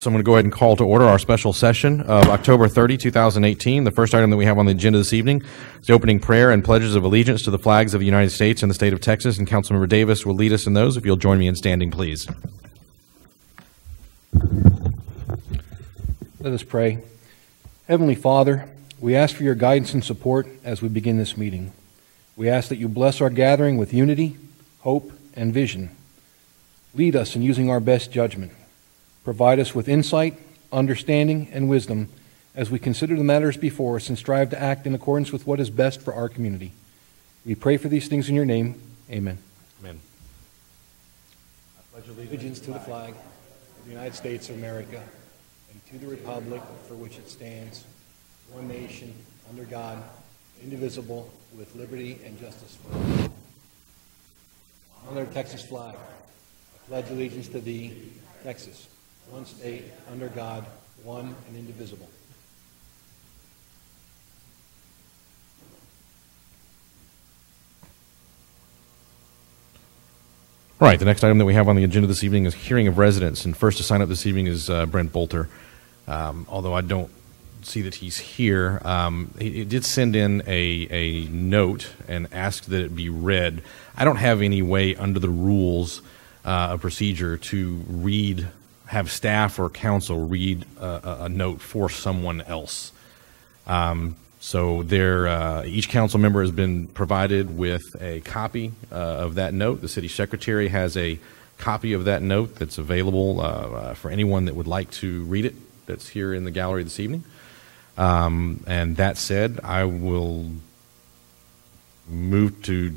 So I'm going to go ahead and call to order our special session of October 30, 2018. The first item that we have on the agenda this evening is the opening prayer and pledges of allegiance to the flags of the United States and the state of Texas, and Councilmember Davis will lead us in those. If you'll join me in standing, please. Let us pray. Heavenly Father, we ask for your guidance and support as we begin this meeting. We ask that you bless our gathering with unity, hope, and vision. Lead us in using our best judgment. Provide us with insight, understanding, and wisdom as we consider the matters before us and strive to act in accordance with what is best for our community. We pray for these things in your name. Amen. Amen. I pledge allegiance to the flag of the United States of America and to the republic for which it stands, one nation, under God, indivisible, with liberty and justice for all. Honor the Texas flag. I pledge allegiance to thee, Texas, one state, under God, one and indivisible. All right, the next item that we have on the agenda this evening is hearing of residents, and first to sign up this evening is Brent Valter. Although I don't see that he's here, he did send in a note and asked that it be read. I don't have any way under the rules of procedure to have staff or council read a note for someone else. So each council member has been provided with a copy of that note. The city secretary has a copy of that note that's available for anyone that would like to read it that's here in the gallery this evening. And that said, I will move to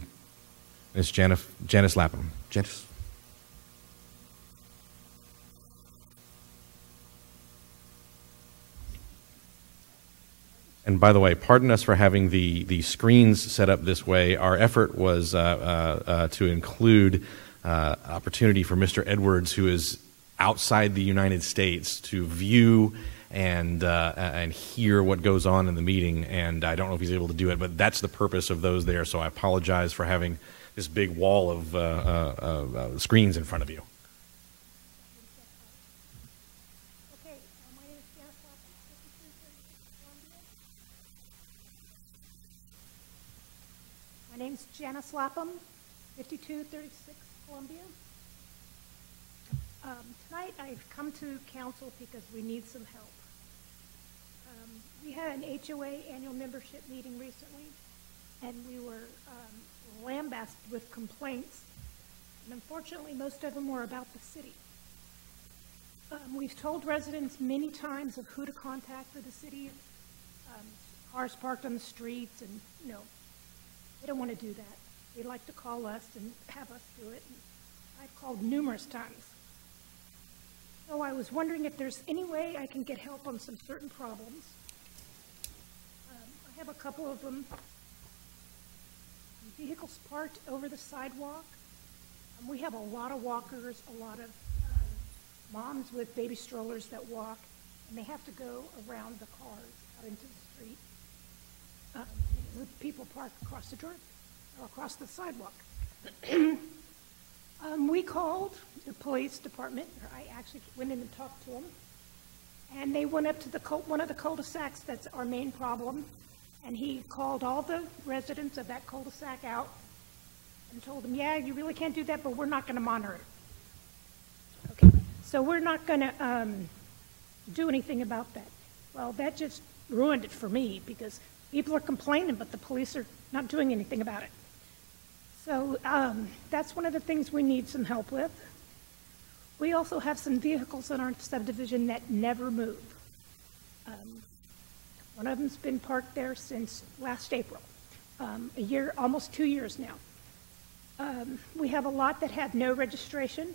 Ms. Janice Lapham. Janice. And by the way, pardon us for having the screens set up this way. Our effort was to include opportunity for Mr. Edwards, who is outside the United States, to view and hear what goes on in the meeting. And I don't know if he's able to do it, but that's the purpose of those there. So I apologize for having this big wall of screens in front of you. My name's Janice Lapham, 5236 Columbia. Tonight I've come to council because we need some help. We had an HOA annual membership meeting recently, and we were lambasted with complaints, and unfortunately most of them were about the city. We've told residents many times of who to contact for the city, cars parked on the streets, and they don't want to do that. They like to call us and have us do it. And I've called numerous times. So I was wondering if there's any way I can get help on some certain problems. I have a couple of them. Vehicles parked over the sidewalk. We have a lot of walkers, a lot of moms with baby strollers that walk, and they have to go around the cars out into the street. With people parked across the driveway or across the sidewalk. We called the police department, or I actually went in and talked to them, and they went up to one of the cul-de-sacs that's our main problem, and he called all the residents of that cul-de-sac out and told them, yeah, you really can't do that, but we're not going to monitor it. Okay, so we're not going to do anything about that. Well, that just ruined it for me because people are complaining, but the police are not doing anything about it. So that's one of the things we need some help with. We also have some vehicles in our subdivision that never move. One of them's been parked there since last April, a year, almost 2 years now. We have a lot that have no registration.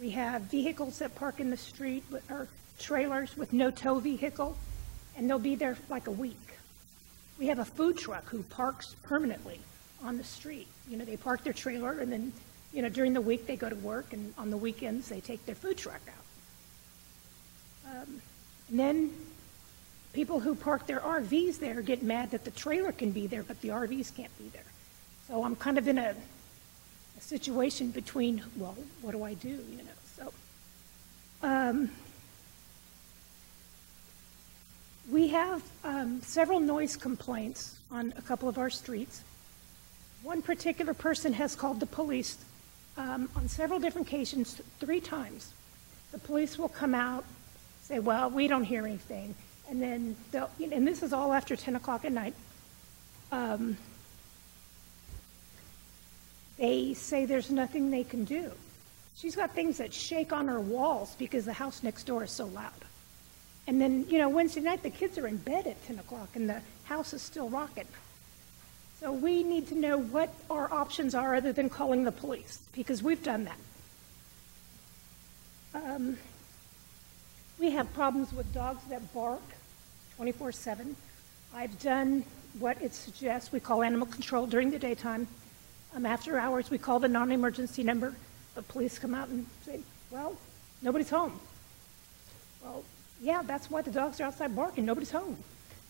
We have vehicles that park in the street, or trailers with no tow vehicle, and they'll be there for like a week. We have a food truck who parks permanently on the street. They park their trailer, and then, during the week they go to work, and on the weekends they take their food truck out. And then people who park their RVs there get mad that the trailer can be there, but the RVs can't be there. So I'm kind of in a situation between, well, what do I do, So several noise complaints on a couple of our streets. One particular person has called the police on several different occasions, 3 times. The police will come out, say, well, we don't hear anything. And then, and this is all after 10 o'clock at night. They say there's nothing they can do. She's got things that shake on her walls because the house next door is so loud. And then, Wednesday night, the kids are in bed at 10 o'clock and the house is still rocking. So we need to know what our options are other than calling the police, because we've done that. We have problems with dogs that bark 24/7. I've done what it suggests. We call animal control during the daytime. After hours, we call the non-emergency number. The police come out and say, well, nobody's home. Well, yeah, that's why the dogs are outside barking. Nobody's home.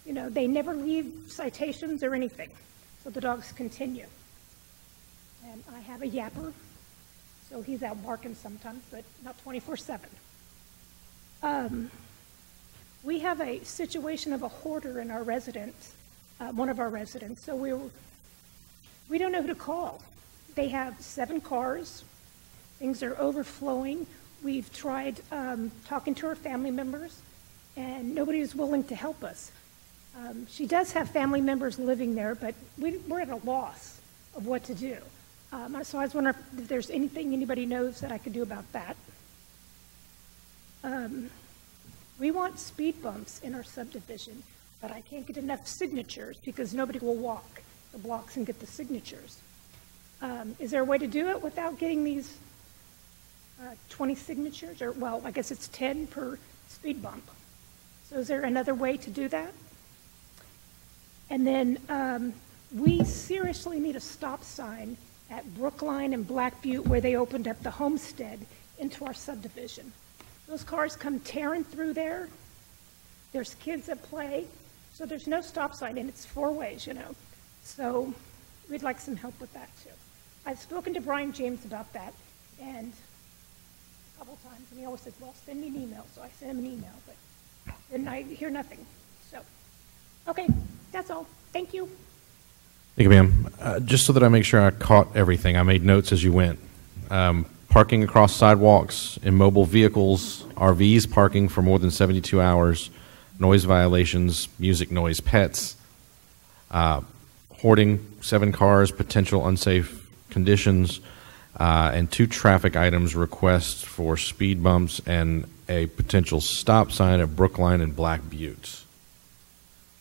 They never leave citations or anything. So the dogs continue. And I have a yapper, so he's out barking sometimes, but not 24/7. We have a situation of a hoarder in our residence, one of our residents, so we don't know who to call. They have 7 cars. Things are overflowing. We've tried talking to her family members, and nobody is willing to help us. She does have family members living there, but we're at a loss of what to do. So I was wondering if there's anything anybody knows that I could do about that. We want speed bumps in our subdivision, but I can't get enough signatures because nobody will walk the blocks and get the signatures. Is there a way to do it without getting these 20 signatures? Or, well, I guess it's 10 per speed bump. So is there another way to do that? And then we seriously need a stop sign at Brookline and Black Butte where they opened up the homestead into our subdivision. Those cars come tearing through there. There's kids that play. So there's no stop sign, and it's 4 ways, So we'd like some help with that, too. I've spoken to Brian James about that, and a couple times, and he always says, well, send me an email. So I sent him an email, but then I hear nothing. So, okay, that's all. Thank you. Thank you, ma'am. Just so that I make sure I caught everything, I made notes as you went. Parking across sidewalks, immobile vehicles, RVs parking for more than 72 hours, noise violations, music noise, pets, hoarding, 7 cars, potential unsafe conditions, and 2 traffic items, requests for speed bumps and a potential stop sign at Brookline and Black Butte.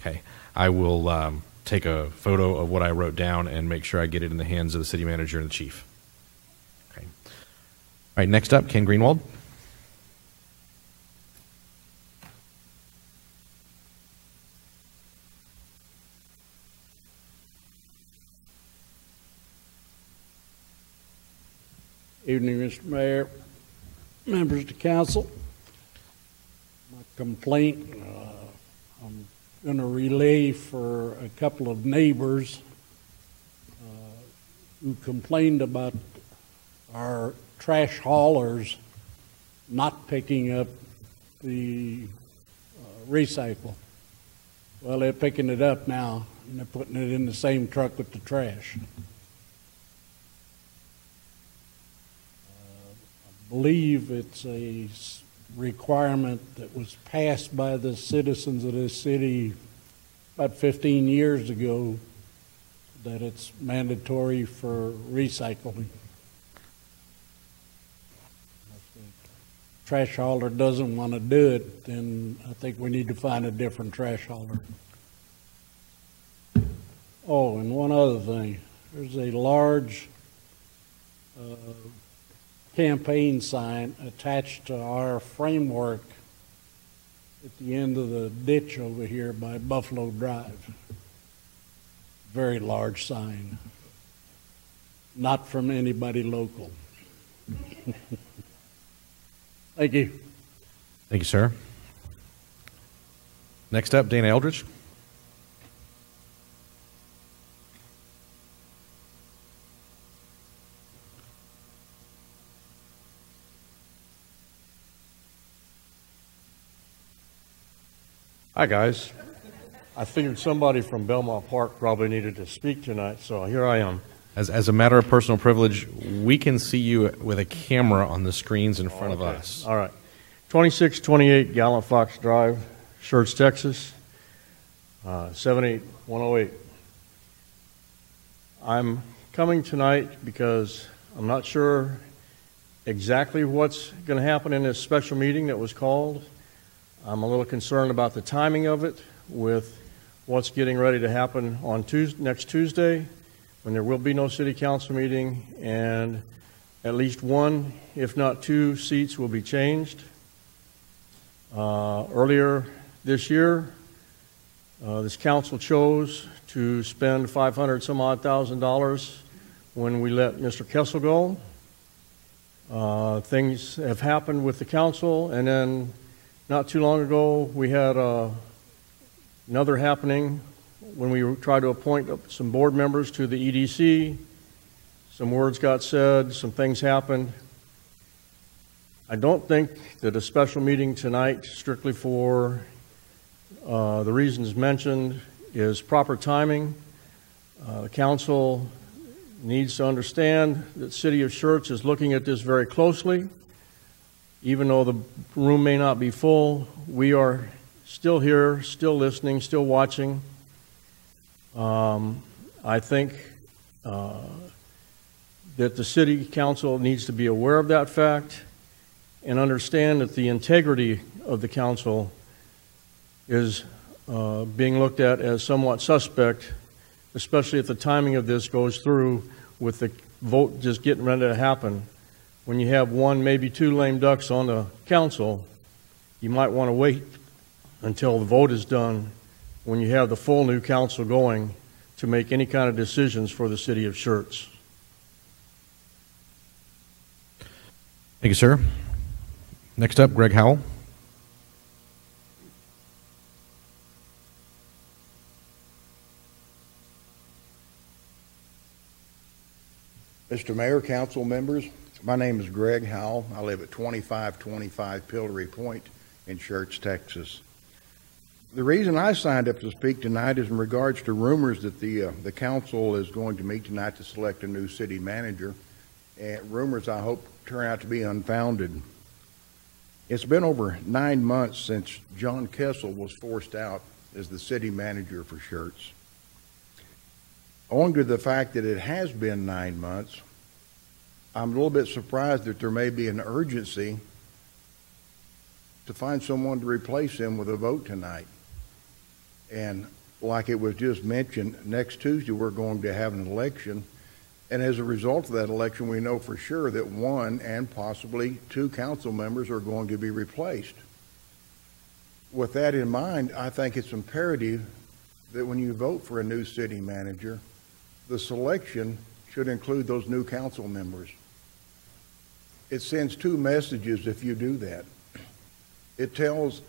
Okay, I will take a photo of what I wrote down and make sure I get it in the hands of the city manager and the chief. Okay. All right, next up, Ken Greenwald. Evening, Mr. Mayor, members of the council. My complaint, I'm going to relay for a couple of neighbors who complained about our trash haulers not picking up the recycle. Well, they're picking it up now, and they're putting it in the same truck with the trash. I believe it's a requirement that was passed by the citizens of this city about 15 years ago, that it's mandatory for recycling. If the trash hauler doesn't want to do it, then I think we need to find a different trash hauler. Oh, and one other thing. There's a large campaign sign attached to our framework at the end of the ditch over here by Buffalo Drive. Very large sign. Not from anybody local. Thank you. Thank you, sir. Next up, Dana Eldridge. Hi, guys. I figured somebody from Belmont Park probably needed to speak tonight, so here I am. As a matter of personal privilege, we can see you with a camera on the screens in front of us. All right. 2628 Gallant Fox Drive, Schertz, Texas, 78108. I'm coming tonight because I'm not sure exactly what's going to happen in this special meeting that was called. I'm a little concerned about the timing of it with what's getting ready to happen on next Tuesday, when there will be no city council meeting, and at least one, if not two, seats will be changed. Earlier this year, this council chose to spend $500,000 when we let Mr. Kessel go. Things have happened with the council, and then not too long ago we had another happening when we tried to appoint some board members to the EDC. Some words got said, some things happened. I don't think that a special meeting tonight, strictly for the reasons mentioned, is proper timing. The council needs to understand that the City of Schertz is looking at this very closely. Even though the room may not be full, we are still here, still listening, still watching. I think that the City Council needs to be aware of that fact and understand that the integrity of the council is being looked at as somewhat suspect, especially if the timing of this goes through with the vote just getting ready to happen. When you have one, maybe two lame ducks on the council, you might want to wait until the vote is done when you have the full new council going to make any kind of decisions for the City of Schertz. Thank you, sir. Next up, Greg Howell. Mr. Mayor, council members, my name is Greg Howell. I live at 2525 Pillory Point in Schertz, Texas. The reason I signed up to speak tonight is in regards to rumors that the council is going to meet tonight to select a new city manager, and rumors I hope turn out to be unfounded. It's been over 9 months since John Kessel was forced out as the city manager for Schertz. Owing to the fact that it has been 9 months, I'm a little bit surprised that there may be an urgency to find someone to replace him with a vote tonight. And like it was just mentioned, next Tuesday we're going to have an election, and as a result of that election, we know for sure that one and possibly two council members are going to be replaced. With that in mind, I think it's imperative that when you vote for a new city manager, the selection should include those new council members. It sends two messages if you do that. It tells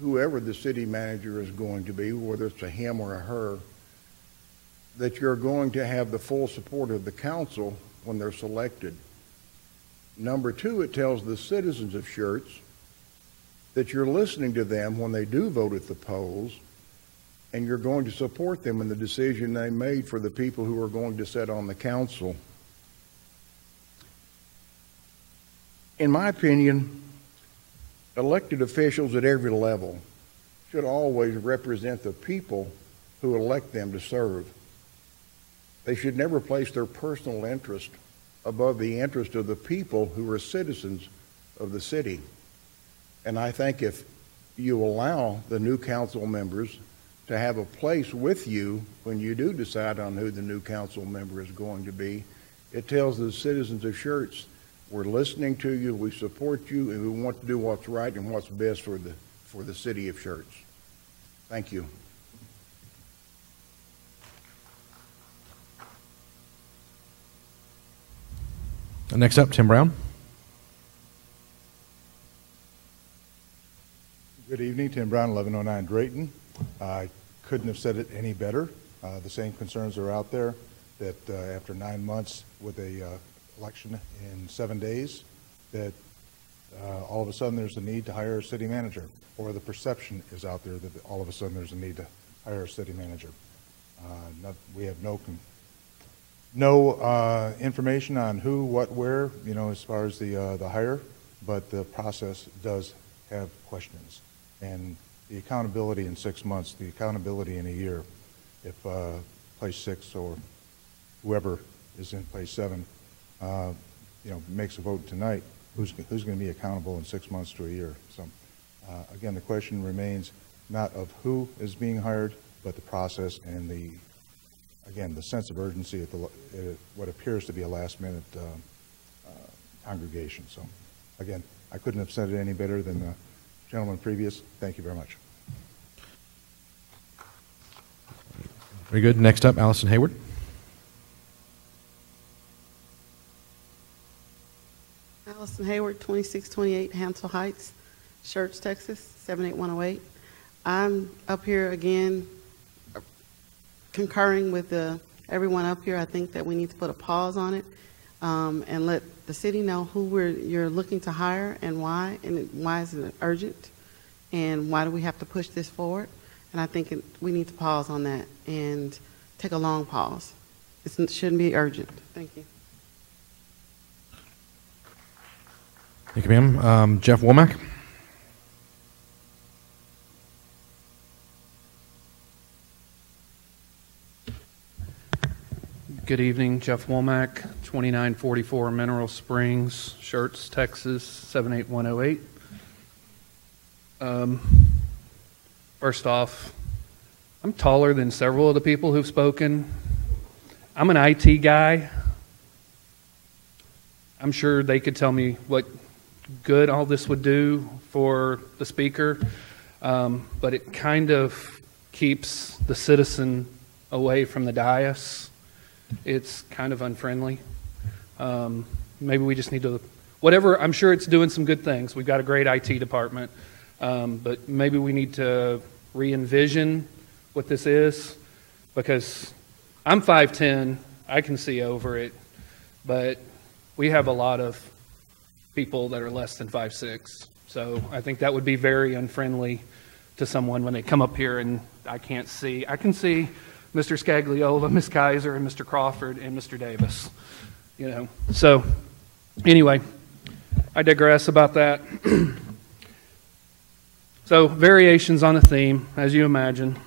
whoever the city manager is going to be, whether it's a him or a her, that you're going to have the full support of the council when they're selected. Number two, it tells the citizens of Schertz that you're listening to them when they do vote at the polls, and you're going to support them in the decision they made for the people who are going to sit on the council. In my opinion, elected officials at every level should always represent the people who elect them to serve. They should never place their personal interest above the interest of the people who are citizens of the city. And I think if you allow the new council members to have a place with you when you do decide on who the new council member is going to be, it tells the citizens of Schertz, we're listening to you, we support you, and we want to do what's right and what's best for the city of Schertz. Thank you. Next up, Tim Brown. Good evening, Tim Brown, 1109 Drayton. I couldn't have said it any better. The same concerns are out there that after 9 months with a election in 7 days, that all of a sudden there's a need to hire a city manager, or the perception is out there that all of a sudden there's a need to hire a city manager. We have no information on who, what, where, as far as the hire, but the process does have questions. And the accountability in 6 months, the accountability in a year, if place 6 or whoever is in place 7, makes a vote tonight, who's going to be accountable in 6 months to a year? So, again, the question remains not of who is being hired, but the process and the sense of urgency at what appears to be a last-minute congregation. So, again, I couldn't have said it any better than the gentleman previous. Thank you very much. Very good. Next up, Alison Hayward. Alison Hayward, 2628 Hansel Heights, Schertz, Texas, 78108. I'm up here again concurring with everyone up here. I think that we need to put a pause on it and let the city know who you're looking to hire and why is it urgent, and why do we have to push this forward. And I think we need to pause on that and take a long pause. It shouldn't be urgent. Thank you. Thank you, ma'am. Jeff Womack. Good evening, Jeff Womack, 2944 Mineral Springs, Schertz, Texas, 78108. First off, I'm taller than several of the people who've spoken. I'm an IT guy. I'm sure they could tell me what good all this would do for the speaker, but it kind of keeps the citizen away from the dais. It's kind of unfriendly. Maybe we just need to, whatever, I'm sure it's doing some good things. We've got a great IT department, but maybe we need to re-envision what this is, because I'm 5'10", I can see over it, but we have a lot of people that are less than 5'6", so I think that would be very unfriendly to someone when they come up here and I can't see. I can see Mr. Scagliola, Ms. Kaiser, and Mr. Crawford, and Mr. Davis. So anyway, I digress about that. So variations on the theme, as you imagine.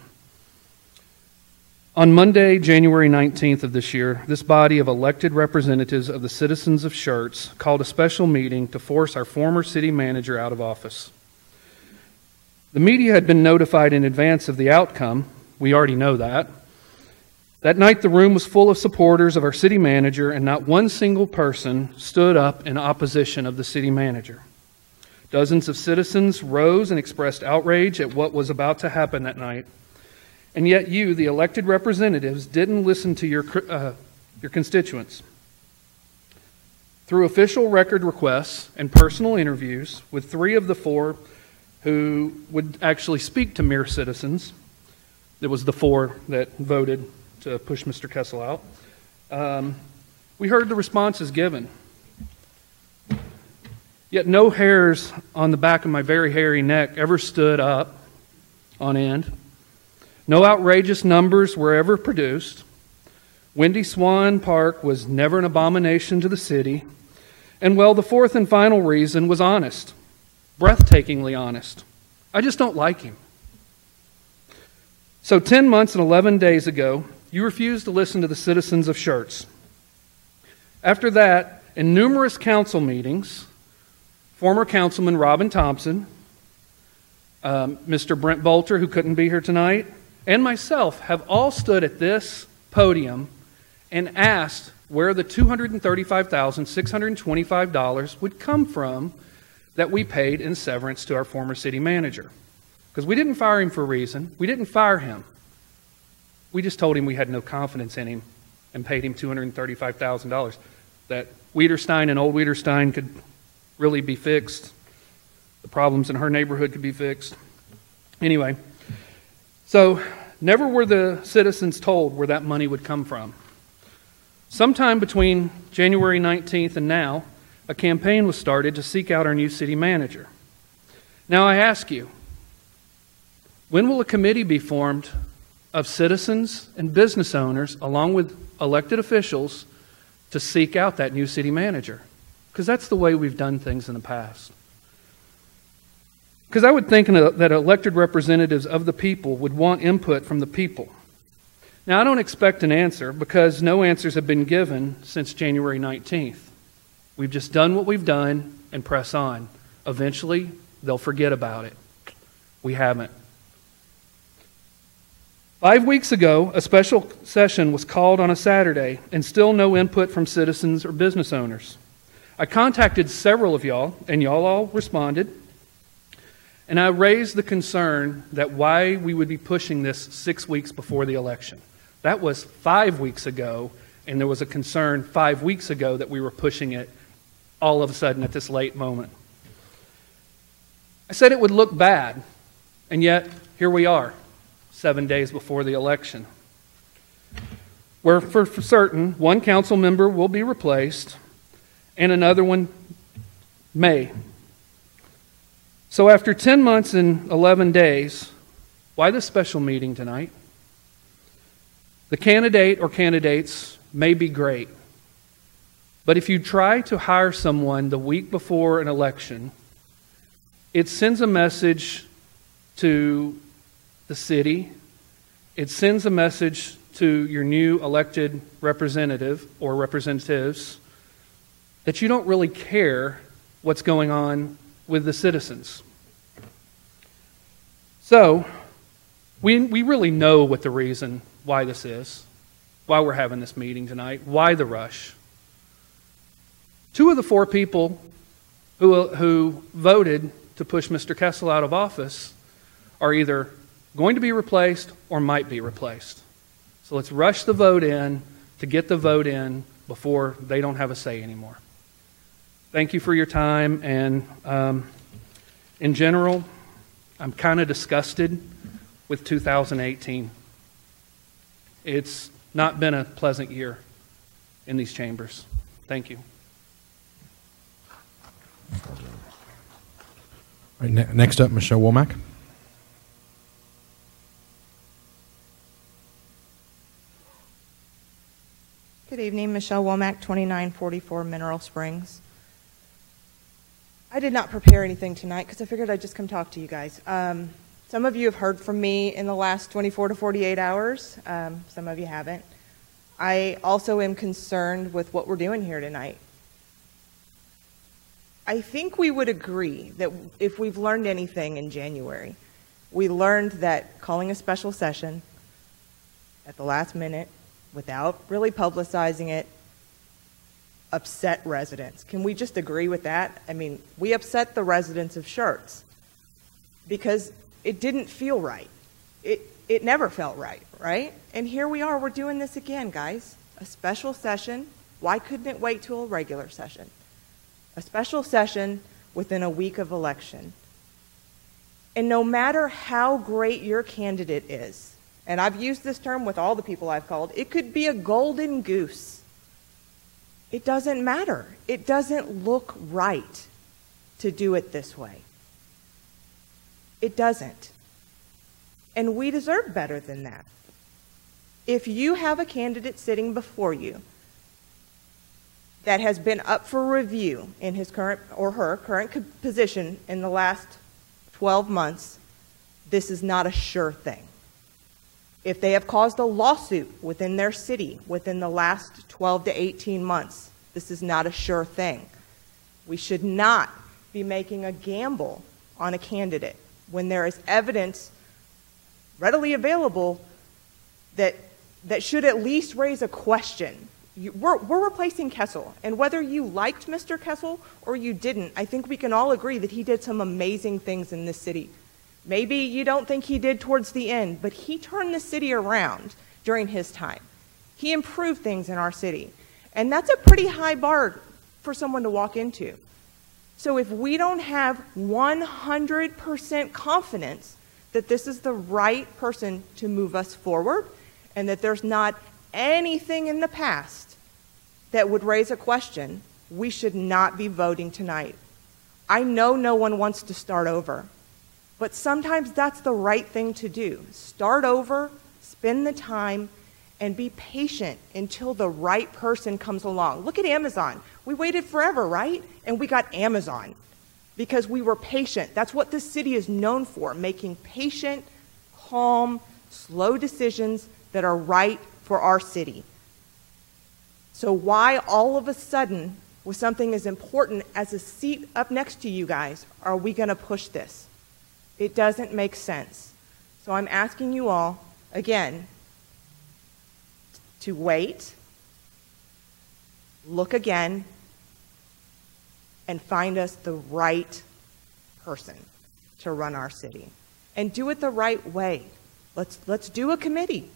On Monday, January 19th of this year, this body of elected representatives of the citizens of Schertz called a special meeting to force our former city manager out of office. The media had been notified in advance of the outcome. We already know that. That night, the room was full of supporters of our city manager, and not one single person stood up in opposition of the city manager. Dozens of citizens rose and expressed outrage at what was about to happen that night. And yet you, the elected representatives, didn't listen to your constituents. Through official record requests and personal interviews with 3 of the 4 who would actually speak to mere citizens, it was the 4 that voted to push Mr. Kessel out, we heard the responses given. Yet no hairs on the back of my very hairy neck ever stood up on end. No outrageous numbers were ever produced. Windy Swan Park was never an abomination to the city. And well, the 4th and final reason was honest, breathtakingly honest. I just don't like him. So 10 months and 11 days ago, you refused to listen to the citizens of Schertz. After that, in numerous council meetings, former Councilman Robin Thompson, Mr. Brent Valter, who couldn't be here tonight, and myself have all stood at this podium and asked where the $235,625 would come from that we paid in severance to our former city manager. Because we didn't fire him for a reason. We didn't fire him. We just told him we had no confidence in him and paid him $235,000. That Wiederstein and Old Wiederstein could really be fixed. The problems in her neighborhood could be fixed. Anyway, so never were the citizens told where that money would come from. Sometime between January 19th and now, a campaign was started to seek out our new city manager. Now I ask you, when will a committee be formed of citizens and business owners, along with elected officials, to seek out that new city manager. Because that's the way we've done things in the past. Because I would think that elected representatives of the people would want input from the people. Now, I don't expect an answer because no answers have been given since January 19th. We've just done what we've done and press on. Eventually, they'll forget about it. We haven't. 5 weeks ago, a special session was called on a Saturday and still no input from citizens or business owners. I contacted several of y'all, and y'all all responded. And I raised the concern that why we would be pushing this 6 weeks before the election. That was 5 weeks ago, and there was a concern 5 weeks ago that we were pushing it all of a sudden at this late moment. I said it would look bad, and yet here we are, 7 days before the election, where for certain one council member will be replaced and another one may. So after 10 months and 11 days, why this special meeting tonight? The candidate or candidates may be great, but if you try to hire someone the week before an election, it sends a message to the city, it sends a message to your new elected representative or representatives that you don't really care what's going on with the citizens. So, we really know what the reason why this is, why we're having this meeting tonight, why the rush. 2 of the 4 people who voted to push Mr. Kessel out of office are either going to be replaced or might be replaced. So let's rush the vote in to get the vote in before they don't have a say anymore. Thank you for your time, and in general, I'm kind of disgusted with 2018. It's not been a pleasant year in these chambers. Thank you. All right, next up, Michelle Womack. Good evening, Michelle Womack, 2944 Mineral Springs. I did not prepare anything tonight because I figured I'd just come talk to you guys. Some of you have heard from me in the last 24 to 48 hours. Some of you haven't. I also am concerned with what we're doing here tonight. I think we would agree that if we've learned anything in January, we learned that calling a special session at the last minute without really publicizing it upset residents. Can we just agree with that? I mean, we upset the residents of Schertz because it didn't feel right. It never felt right, right? And here we are, we're doing this again, guys. A special session. Why couldn't it wait till a regular session? A special session within a week of election. And no matter how great your candidate is, and I've used this term with all the people I've called, it could be a golden goose. It doesn't matter. It doesn't look right to do it this way. It doesn't. And we deserve better than that. If you have a candidate sitting before you that has been up for review in his current or her current position in the last 12 months, this is not a sure thing. If they have caused a lawsuit within their city within the last 12 to 18 months, this is not a sure thing. We should not be making a gamble on a candidate when there is evidence readily available that should at least raise a question. We're replacing Kessel, and whether you liked Mr. Kessel or you didn't, I think we can all agree that he did some amazing things in this city. Maybe you don't think he did towards the end, but he turned the city around during his time. He improved things in our city, and that's a pretty high bar for someone to walk into. So if we don't have 100% confidence that this is the right person to move us forward, and that there's not anything in the past that would raise a question, we should not be voting tonight. I know no one wants to start over, but sometimes that's the right thing to do. Start over, Spend the time and be patient until the right person comes along. Look at Amazon. We waited forever, right? And we got Amazon because we were patient. That's what this city is known for, making patient, calm, slow decisions that are right for our city. So why all of a sudden, with something as important as a seat up next to you guys, are we going to push this? It doesn't make sense. So I'm asking you all, again, to wait, look again, and find us the right person to run our city. And do it the right way. Let's do a committee.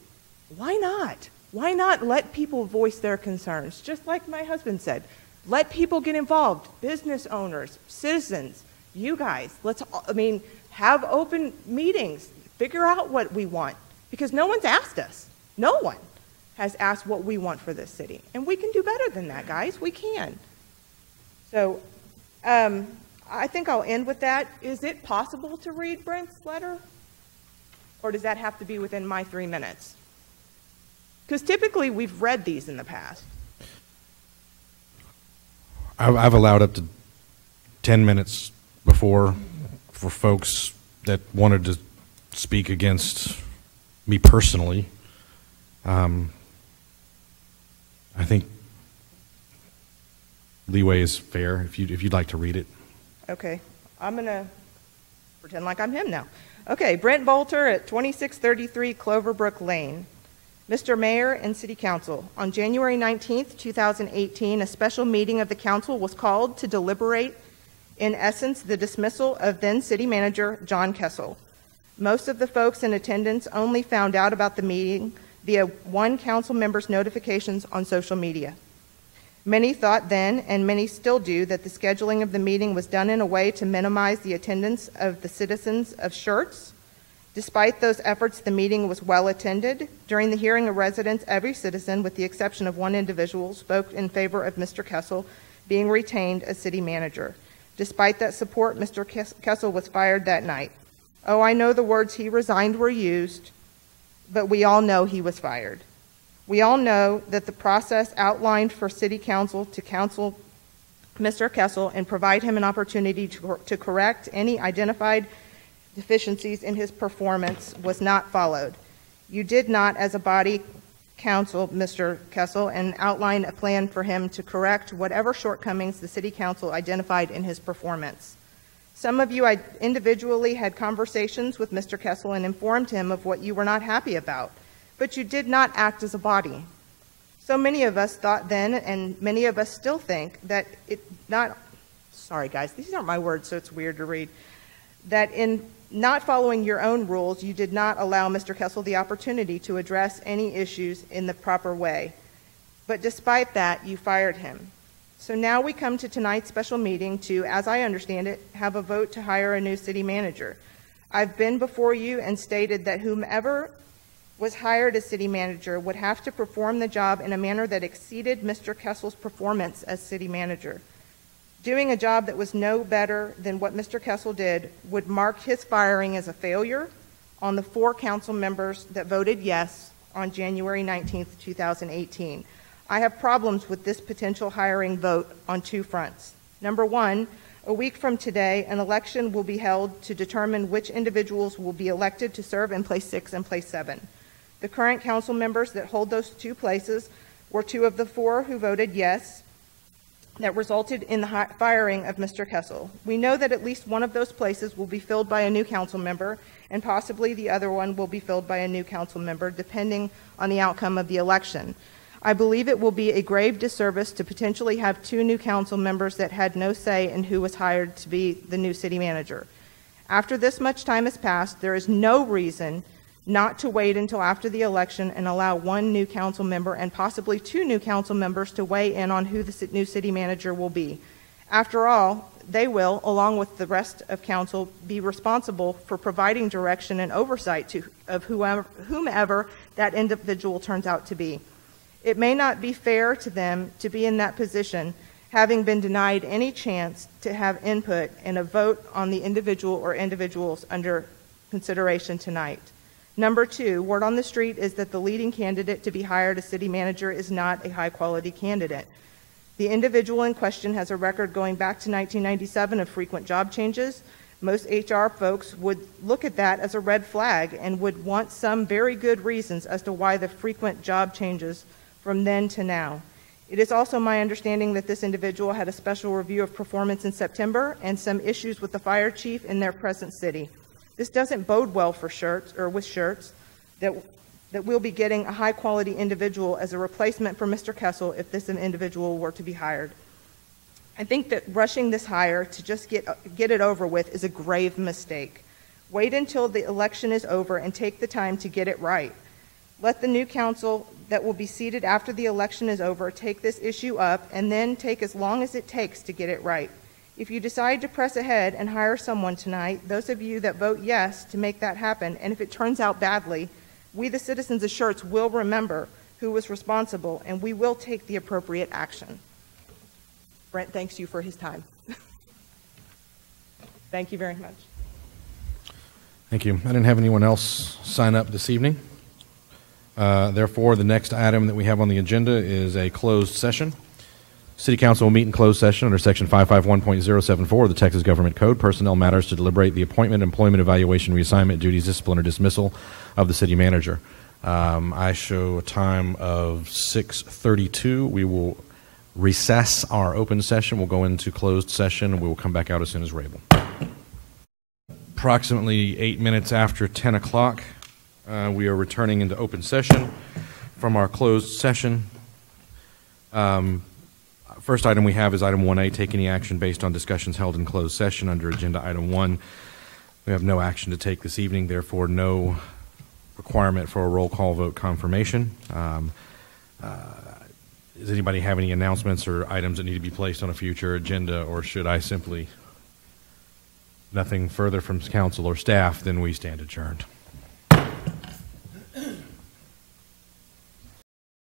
Why not? Why not let people voice their concerns? Just like my husband said, let people get involved, business owners, citizens, you guys. Have open meetings, figure out what we want, because no one's asked us. No one has asked what we want for this city. And we can do better than that, guys. We can. So I think I'll end with that. Is it possible to read Brent's letter? Or does that have to be within my 3 minutes? Because typically we've read these in the past. I've allowed up to 10 minutes before for folks that wanted to speak against me personally. I think leeway is fair if you'd like to read it. Okay. I'm going to pretend like I'm him now. Okay. Brent Valter at 2633 Cloverbrook Lane. Mr. Mayor and City Council, on January 19th, 2018, a special meeting of the council was called to deliberate, in essence, the dismissal of then City Manager John Kessel. Most of the folks in attendance only found out about the meeting via one council member's notifications on social media. Many thought then, and many still do, that the scheduling of the meeting was done in a way to minimize the attendance of the citizens of Schertz. Despite those efforts, the meeting was well attended. During the hearing of residents, every citizen, with the exception of one individual, spoke in favor of Mr. Kessel being retained as city manager. Despite that support, Mr. Kessel was fired that night. Oh, I know the words "he resigned" were used, but we all know he was fired. We all know that the process outlined for City Council to counsel Mr. Kessel and provide him an opportunity to correct any identified deficiencies in his performance was not followed. You did not, as a body, counsel Mr. Kessel and outline a plan for him to correct whatever shortcomings the City Council identified in his performance. Some of you individually had conversations with Mr. Kessel and informed him of what you were not happy about, but you did not act as a body. So many of us thought then, and many of us still think, that sorry guys, these aren't my words, so it's weird to read, that in not following your own rules, you did not allow Mr. Kessel the opportunity to address any issues in the proper way. But despite that, you fired him. So now we come to tonight's special meeting to, as I understand it, have a vote to hire a new city manager. I've been before you and stated that whomever was hired as city manager would have to perform the job in a manner that exceeded Mr. Kessel's performance as city manager. Doing a job that was no better than what Mr. Kessel did would mark his firing as a failure on the 4 council members that voted yes on January 19th, 2018. I have problems with this potential hiring vote on 2 fronts. Number 1, a week from today, an election will be held to determine which individuals will be elected to serve in place 6 and place 7. The current council members that hold those 2 places were 2 of the 4 who voted yes, that resulted in the firing of Mr. Kessel. We know that at least one of those places will be filled by a new council member, and possibly the other one will be filled by a new council member, depending on the outcome of the election. I believe it will be a grave disservice to potentially have 2 new council members that had no say in who was hired to be the new city manager. After this much time has passed, there is no reason not to wait until after the election and allow 1 new council member and possibly 2 new council members to weigh in on who the new city manager will be. After all, they will, along with the rest of council, be responsible for providing direction and oversight of whomever that individual turns out to be. It may not be fair to them to be in that position, having been denied any chance to have input in a vote on the individual or individuals under consideration tonight. Number 2, word on the street is that the leading candidate to be hired as city manager is not a high-quality candidate. The individual in question has a record going back to 1997 of frequent job changes. Most HR folks would look at that as a red flag and would want some very good reasons as to why the frequent job changes from then to now. It is also my understanding that this individual had a special review of performance in September and some issues with the fire chief in their present city. This doesn't bode well for Schertz, or with Schertz, that we'll be getting a high-quality individual as a replacement for Mr. Kessel if this individual were to be hired. I think that rushing this hire to just get it over with is a grave mistake. Wait until the election is over and take the time to get it right. Let the new council that will be seated after the election is over take this issue up and then take as long as it takes to get it right. If you decide to press ahead and hire someone tonight, those of you that vote yes to make that happen, and if it turns out badly, we the citizens of Schertz will remember who was responsible and we will take the appropriate action. Brent thanks you for his time. Thank you very much. Thank you. I didn't have anyone else sign up this evening. Therefore, the next item that we have on the agenda is a closed session. City Council will meet in closed session under Section 551.074 of the Texas Government Code, personnel matters to deliberate the appointment, employment, evaluation, reassignment, duties, discipline, or dismissal of the city manager. I show a time of 6:32. We will recess our open session. We'll go into closed session, and we will come back out as soon as we're able. Approximately 8 minutes after 10 o'clock, we are returning into open session from our closed session. First item we have is item 1A, take any action based on discussions held in closed session under agenda item 1. We have no action to take this evening, therefore no requirement for a roll call vote confirmation. Does anybody have any announcements or items that need to be placed on a future agenda, or should I simply, nothing further from council or staff, then we stand adjourned.